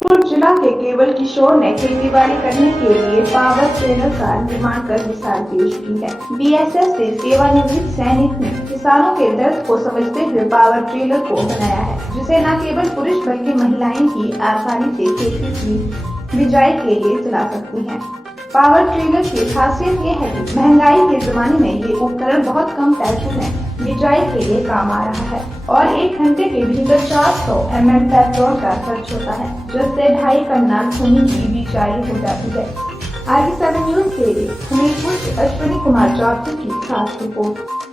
जयपुर जिला के केवल किशोर ने खेतीबाड़ी करने के लिए पावर ट्रेलर का निर्माण कर मिसाल पेश की है। बीएसएफ से सेवानिवृत्त सैनिक ने किसानों के दर्द को समझते हुए पावर ट्रेलर को बनाया है, जिसे न केवल पुरुष बल्कि महिलाएं भी आसानी से खेती की बिजाई के लिए चला सकती हैं। पावर ट्रेलर की खासियत ये है कि महंगाई के जमाने में ये उपकरण बहुत कम पैसों में बिजाई के लिए काम आ रहा है और 1 घंटे के भीतर 400 ml पेट्रोल का खर्च होता है, जिससे 2.5 कनाल भूमि की बिजाई हो जाती है। RV7 न्यूज के लिए हमीरपुर से अश्विनी कुमार चौधरी की खास रिपोर्ट।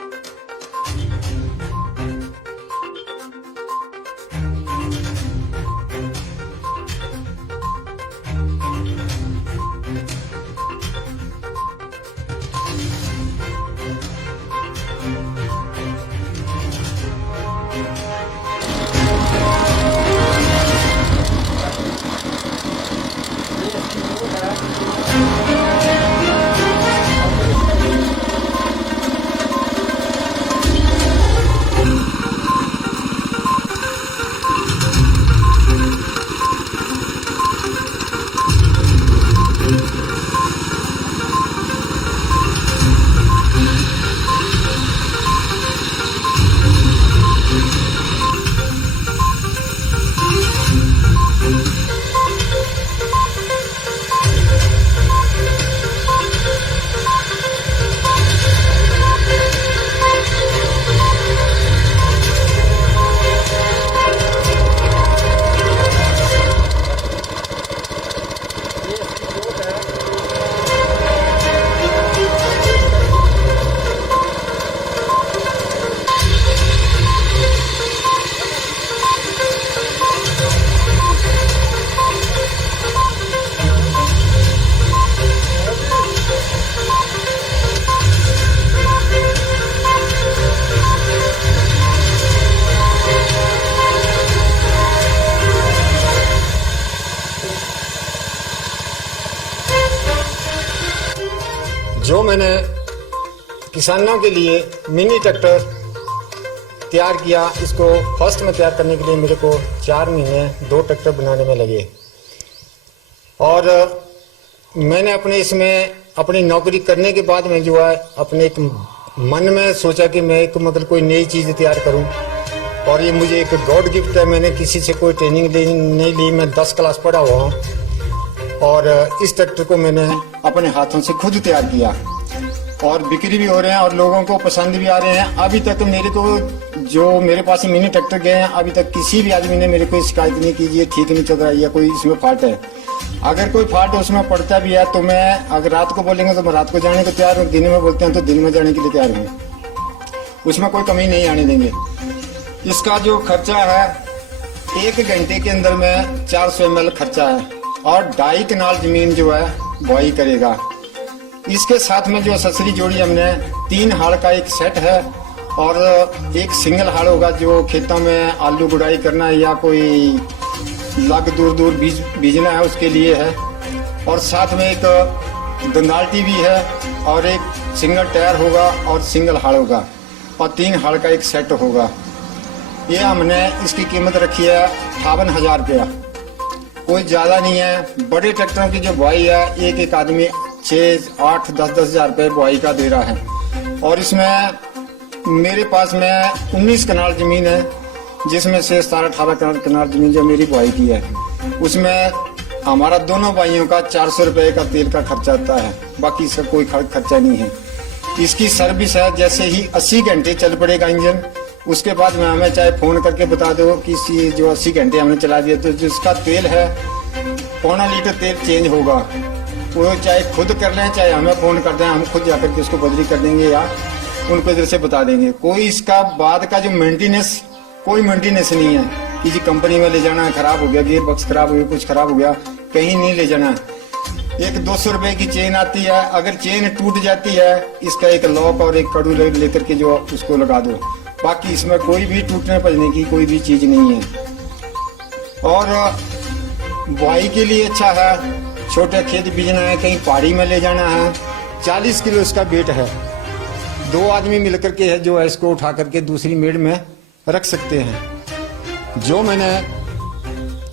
जो मैंने किसानों के लिए मिनी ट्रैक्टर तैयार किया, इसको फर्स्ट में तैयार करने के लिए मेरे को 4 महीने 2 ट्रैक्टर बनाने में लगे और मैंने अपने इसमें अपनी नौकरी करने के बाद में जो है अपने एक मन में सोचा कि मैं एक मतलब कोई नई चीज़ तैयार करूं और ये मुझे एक गॉड गिफ्ट है। मैंने किसी से कोई ट्रेनिंग नहीं ली, मैं 10 क्लास पढ़ा हुआ हूँ और इस ट्रैक्टर को मैंने अपने हाथों से खुद तैयार किया और बिक्री भी हो रहे हैं और लोगों को पसंद भी आ रहे हैं। अभी तक मेरे को जो मेरे पास मिनी ट्रैक्टर गए हैं, अभी तक किसी भी आदमी ने मेरे को शिकायत नहीं की ये ठीक नहीं चल रहा है या कोई इसमें फॉल्ट है। अगर कोई फॉल्ट उसमें पड़ता भी है तो मैं अगर रात को बोलेंगे तो मैं रात को जाने को तैयार हूँ, दिन में बोलते हैं तो दिन में जाने के लिए तैयार हूँ, उसमें कोई कमी नहीं आने देंगे। इसका जो खर्चा है 1 घंटे के अंदर में 400 ml खर्चा है और 2.5 कनाल जमीन जो है बुआई करेगा। इसके साथ में जो ससरी जोड़ी हमने 3 हाड़ का एक सेट है और एक सिंगल हाड़ होगा जो खेतों में आलू गुड़ाई करना है या कोई लग दूर बीजना है उसके लिए है और साथ में एक दंदाल्टी भी है और एक सिंगल टायर होगा और सिंगल हाड़ होगा और 3 हाड़ का एक सेट होगा। ये हमने इसकी कीमत रखी है 58,000 रुपया, कोई ज़्यादा नहीं है। बड़े ट्रैक्टरों की जो बुआई है एक आदमी 6, 8, 10 हज़ार रुपये बुआई का दे रहा है और इसमें मेरे पास में 19 कनाल ज़मीन है जिसमें से 17-18 कनाल ज़मीन जो मेरी बुआई की है उसमें हमारा दोनों भाइयों का 400 रुपये का तेल का खर्चा आता है, बाकी इसका कोई खर्चा नहीं है। इसकी सर्विस है जैसे ही 80 घंटे चल पड़ेगा इंजन, उसके बाद में हमें चाहे फ़ोन करके बता दो कि जो 80 घंटे हमने चला दिया तो जिसका तेल है 1.25 लीटर तेल चेंज होगा, वो चाहे खुद कर लें चाहे हमें फ़ोन कर दें, हम खुद जाकर के उसको बदली कर देंगे या उनको इधर से बता देंगे। कोई इसका बाद का जो मेंटेनेंस कोई मेंटेनेंस नहीं है कि जी कंपनी में ले जाना है, खराब हो गया, गियर बॉक्स खराब हो गया, कुछ खराब हो गया, कहीं नहीं ले जाना है। एक 200 रुपये की चेन आती है, अगर चेन टूट जाती है इसका एक लॉक और एक कड़ू लेकर के जो उसको लगा दो, बाकी इसमें कोई भी टूटने पड़ने की कोई भी चीज नहीं है। और बुआई के लिए अच्छा है, छोटे खेत बीजना है, कहीं पहाड़ी में ले जाना है, 40 किलो इसका वेट है। 2 आदमी मिलकर के है जो है इसको उठा करके दूसरी मेड़ में रख सकते हैं। जो मैंने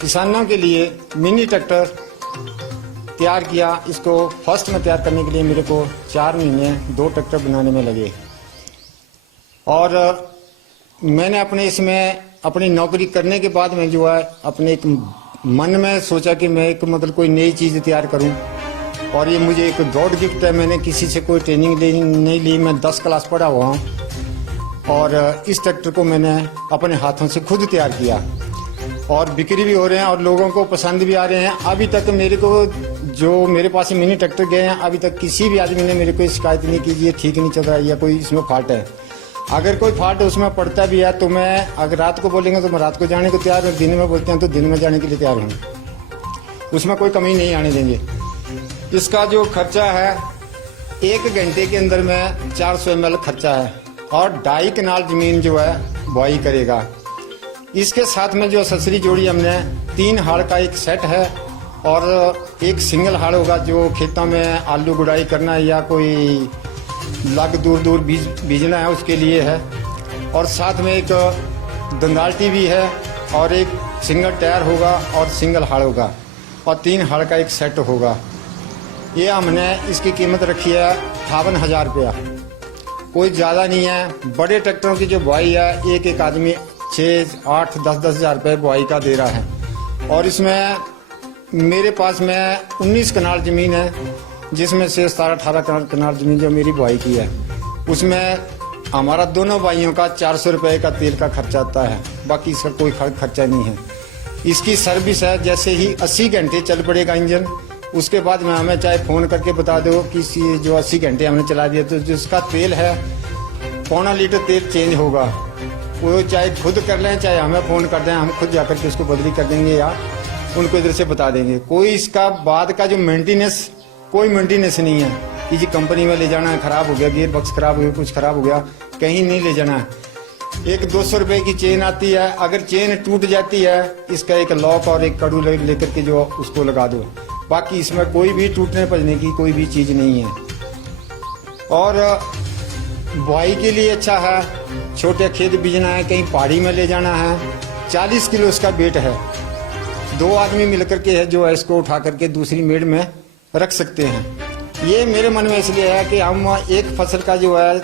किसानों के लिए मिनी ट्रैक्टर तैयार किया। इसको फर्स्ट में तैयार करने के लिए मेरे को 4 महीने 2 ट्रैक्टर बनाने में लगे। और मैंने अपने इसमें अपनी नौकरी करने के बाद में जो है अपने एक मन में सोचा कि मैं एक मतलब कोई नई चीज़ तैयार करूं। और ये मुझे एक गॉड गिफ्ट है। मैंने किसी से कोई ट्रेनिंग नहीं ली। मैं 10 क्लास पढ़ा हुआ हूँ और इस ट्रैक्टर को मैंने अपने हाथों से खुद तैयार किया और बिक्री भी हो रहे हैं और लोगों को पसंद भी आ रहे हैं। अभी तक मेरे को जो मेरे पास मिनी ट्रैक्टर गए हैं, अभी तक किसी भी आदमी ने मेरे को शिकायत नहीं की ये ठीक नहीं चल रहा है या कोई इसमें फॉल्ट है। अगर कोई फॉल्ट उसमें पड़ता भी है तो मैं अगर रात को बोलेंगे तो मैं रात को जाने को तैयार हूँ, दिन में बोलते हैं तो दिन में जाने के लिए तैयार हूँ। उसमें कोई कमी नहीं आने देंगे। इसका जो खर्चा है 1 घंटे के अंदर में 400 ml खर्चा है और 2.5 कनाल जमीन जो है बुआई करेगा। इसके साथ में जो एक्सेसरी जोड़ी हमने 3 हाड़ का एक सेट है और एक सिंगल हाड़ होगा जो खेतों में आलू गुड़ाई करना है या कोई लग दूर बीजना है उसके लिए है। और साथ में एक दंदाल्टी भी है और एक सिंगल टायर होगा और सिंगल हाड़ होगा और 3 हाड़ का एक सेट होगा। ये हमने इसकी कीमत रखी है 58,000 रुपया। कोई ज़्यादा नहीं है। बड़े ट्रैक्टरों की जो बुआई है एक आदमी 6, 8, 10 हज़ार रुपये बुआई का दे रहा है। और इसमें मेरे पास में 19 कनाल ज़मीन है जिसमें से 17-18 कनाल ज़मीन जो मेरी बुआई की है उसमें हमारा दोनों भाइयों का 400 रुपये का तेल का खर्चा आता है। बाकी इसका कोई खर्चा नहीं है। इसकी सर्विस है जैसे ही 80 घंटे चल पड़ेगा इंजन, उसके बाद में हमें चाहे फ़ोन करके बता दो कि जो 80 घंटे हमने चला दिया तो जिसका तेल है 1.25 लीटर तेल चेंज होगा। वो चाहे खुद कर लें चाहे हमें फ़ोन कर दें, हम खुद जाकर के उसको बदली कर देंगे या उनको इधर से बता देंगे। कोई इसका बाद का जो मेंटेनेंस कोई मेंटेनेंस नहीं है कि जी कंपनी में ले जाना है, ख़राब हो गया, गियर बॉक्स ख़राब हो गया, कुछ ख़राब हो गया, कहीं नहीं ले जाना है। एक 200 रुपये की चेन आती है। अगर चेन टूट जाती है इसका एक लॉक और एक कड़ू लेकर के जो उसको लगा दो। बाकी इसमें कोई भी टूटने पड़ने की कोई भी चीज़ नहीं है। और बुआई के लिए अच्छा है। छोटे खेत बीजना है, कहीं पहाड़ी में ले जाना है, 40 किलो इसका वेट है। 2 आदमी मिलकर के है जो है इसको उठा करके दूसरी मेड़ में रख सकते हैं। ये मेरे मन में इसलिए है कि हम एक फसल का जो है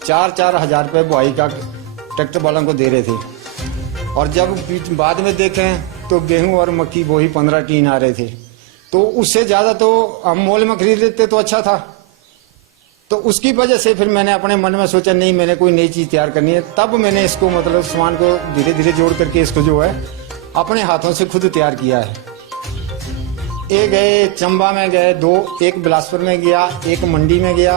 4-4 हज़ार रुपये बुआई का ट्रैक्टर वालों को दे रहे थे और जब बाद में देखें तो गेहूं और मक्की वही 15 टीन आ रहे थे। तो उससे ज़्यादा तो हम मोल में खरीद लेते तो अच्छा था। तो उसकी वजह से फिर मैंने अपने मन में सोचा नहीं मैंने कोई नई चीज़ तैयार करनी है। तब मैंने इसको मतलब सामान को धीरे धीरे जोड़ करके इसको जो है अपने हाथों से खुद तैयार किया है। एक गए चंबा में गए 2, एक बिलासपुर में गया, एक मंडी में गया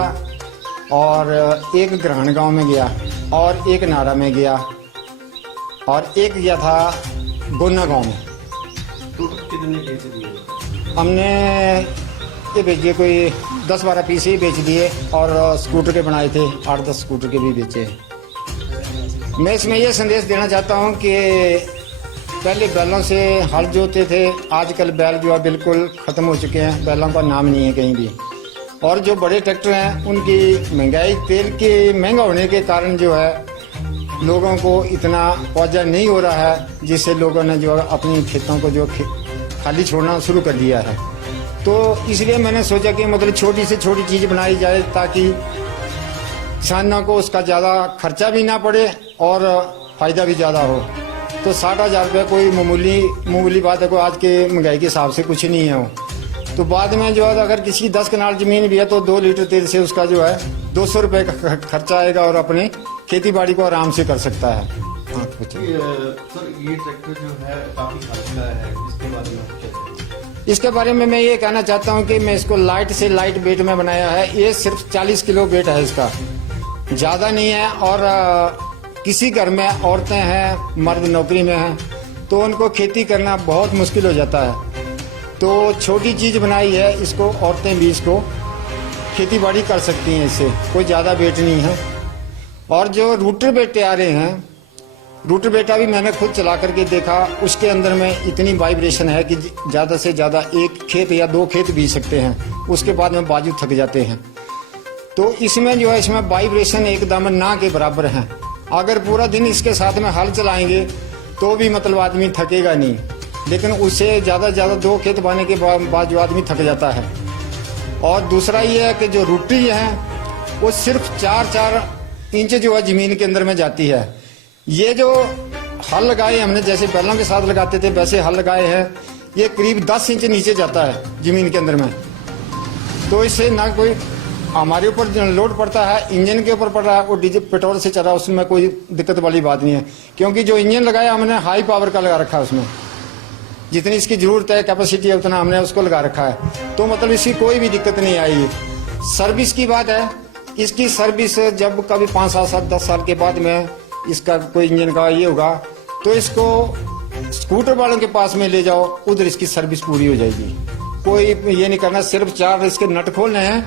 और एक ग्रहण गांव में गया और एक नारा में गया और एक गया था गोना गांव में। कितने पीस दिए? हमने ये बेच दिए कोई 10-12 पीस ही बेच दिए और स्कूटर के बनाए थे 8-10 स्कूटर के भी बेचे। मैं इसमें ये संदेश देना चाहता हूँ कि पहले बैलों से हल जोते थे, आजकल बैल जो है बिल्कुल ख़त्म हो चुके हैं, बैलों का नाम नहीं है कहीं भी। और जो बड़े ट्रैक्टर हैं उनकी महंगाई, तेल के महंगा होने के कारण जो है लोगों को इतना औजा नहीं हो रहा है जिससे लोगों ने जो है अपनी खेतों को जो खाली छोड़ना शुरू कर दिया है। तो इसलिए मैंने सोचा कि मतलब छोटी से छोटी चीज़ बनाई जाए ताकि किसानों को उसका ज़्यादा खर्चा भी ना पड़े और फ़ायदा भी ज़्यादा हो। तो 60,000 रुपये कोई मामूली बात है, कोई आज के महंगाई के हिसाब से कुछ नहीं है वो। तो बाद में जो है अगर किसी की 10 कनाल ज़मीन भी है तो 2 लीटर तेल से उसका जो है 200 रुपये का खर्चा आएगा और अपने खेती बाड़ी को आराम से कर सकता है। हाँ सर ये ट्रैक्टर जो है काफ़ी हल्का है, इसके बारे में क्या कहें? इसके बारे में मैं ये कहना चाहता हूँ कि मैं इसको लाइट से लाइट वेट में बनाया है। ये सिर्फ 40 किलो वेट है इसका, ज़्यादा नहीं है। और किसी घर में औरतें हैं, मर्द नौकरी में हैं तो उनको खेती करना बहुत मुश्किल हो जाता है। तो छोटी चीज़ बनाई है, इसको औरतें भी इसको खेती बाड़ी कर सकती हैं, इससे कोई ज़्यादा वेट नहीं है। और जो रूटर बेटे आ रहे हैं, रूटर बेटा भी मैंने खुद चला करके देखा, उसके अंदर में इतनी वाइब्रेशन है कि ज़्यादा से ज़्यादा 1 खेत या 2 खेत बीज सकते हैं, उसके बाद में बाजू थक जाते हैं। तो इसमें जो है इसमें वाइब्रेशन एकदम ना के बराबर है। अगर पूरा दिन इसके साथ में हल चलाएंगे तो भी मतलब आदमी थकेगा नहीं। लेकिन उससे ज़्यादा से ज़्यादा 2 खेत बाने के बाद जो आदमी थक जाता है। और दूसरा ये है कि जो रोटी है वो सिर्फ 4-4 इंच जो है ज़मीन के अंदर में जाती है। ये जो हल लगाए हमने, जैसे बैलों के साथ लगाते थे वैसे हल लगाए हैं, ये करीब 10 इंच नीचे जाता है ज़मीन के अंदर में। तो इससे ना कोई हमारे ऊपर लोड पड़ता है, इंजन के ऊपर पड़ रहा है, वो डीजल पेट्रोल से चल रहा है, उसमें कोई दिक्कत वाली बात नहीं है। क्योंकि जो इंजन लगाया हमने हाई पावर का लगा रखा है, उसमें जितनी इसकी जरूरत है कैपेसिटी है उतना हमने उसको लगा रखा है। तो मतलब इसकी कोई भी दिक्कत नहीं आई। सर्विस की बात है, इसकी सर्विस जब कभी 5 साल 7 10 साल के बाद में इसका कोई इंजन का ये होगा तो इसको स्कूटर वालों के पास में ले जाओ, उधर इसकी सर्विस पूरी हो जाएगी। कोई ये नहीं करना, सिर्फ 4 इसके नट खोलने हैं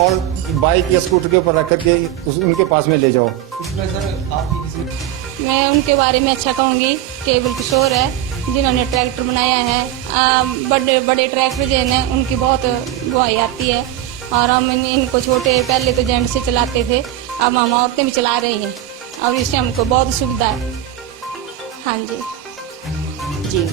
और बाइक या स्कूटर के ऊपर रख करके उनके पास में ले जाओ। इसमें सर आपकी किसी मैं उनके बारे में अच्छा कहूँगी, केवल किशोर है जिन्होंने ट्रैक्टर बनाया है। बड़े बड़े ट्रैक्टर जो है उनकी बहुत गुआई आती है और हम इनको छोटे पहले तो जेंट्स से चलाते थे, अब हम औरतें भी चला रही हैं और इससे हमको बहुत सुविधा है। हाँ जी जी,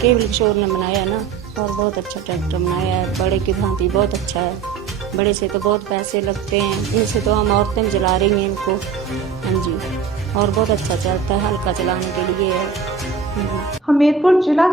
केवल किशोर ने बनाया ना, और बहुत अच्छा ट्रैक्टर बनाया है। बड़े की भांति बहुत अच्छा है। बड़े से तो बहुत पैसे लगते हैं, इनसे तो हम औरतें भी चला रही हैं इनको। हाँ जी, और बहुत अच्छा चलता है, हल्का चलाने के लिए है। हमीरपुर जिला